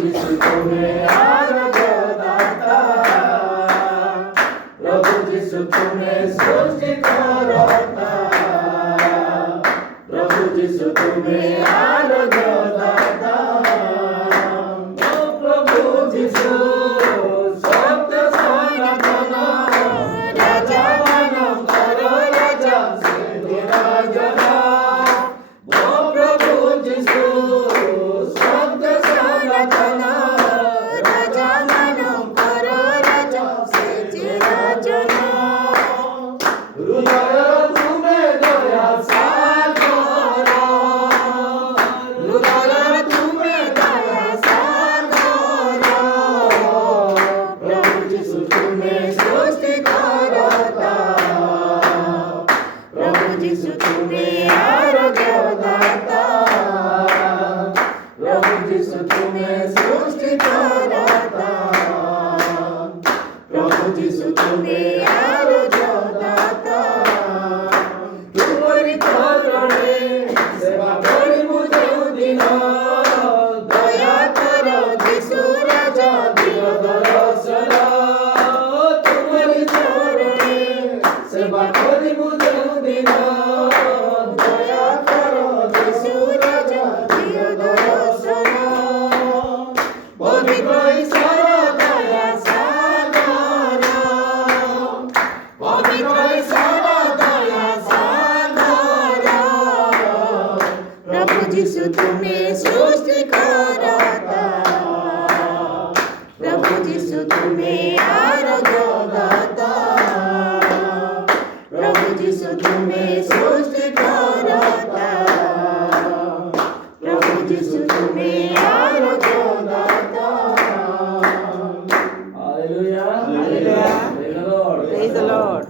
যিশু তুমি আরাধ্যদাতা, প্রভু যিশু তুমি সৃষ্টিকর্তা, প্রভু যিশু তুমি আরাধ্যদাতা, ও প্রভু যিশু সত্য সনাতন রাজা মানবর রাজা সিদ্ধিরাজন, ও প্রভু যিশু সত্য সনাতন রাজা মানবর রাজা সিদ্ধিরাজন, হৃদয় তুমি দয়া সাগর, হৃদয় তুমি দয়া সাগর, প্রভু যিশু তুমি সৃষ্টিকর্তা, প্রভু যিশু তুমি আরাধ্যদাতা, প্রভু যিশু তুমি সৃষ্টিকর্তা, প্রভু যিশু তুমি আরাধ্যদাতা, তোমারি চরণে সেবা করিবু যেদিন, দয়া কর যিশু রাজা দিও দর্শন, তোমারি চরণে সেবা করিবু যেদিন, দয়া কর যিশু রাজা দিও দর্শন, পবিত্র ঈশ্বর দয়া সাগর, পবিত্র ঈশ্বর দয়া সাগর, প্রভু যিশু তুমি সৃষ্টিকর্তা, প্রভু যিশু তুমি আরাধ্যদাতা, প্রভু যিশু তুমি সৃষ্টিকর্তা, প্রভু যিশু তুমি আরাধ্যদাতা। Hallelujah. Hallelujah. Praise the Lord. Praise the Lord.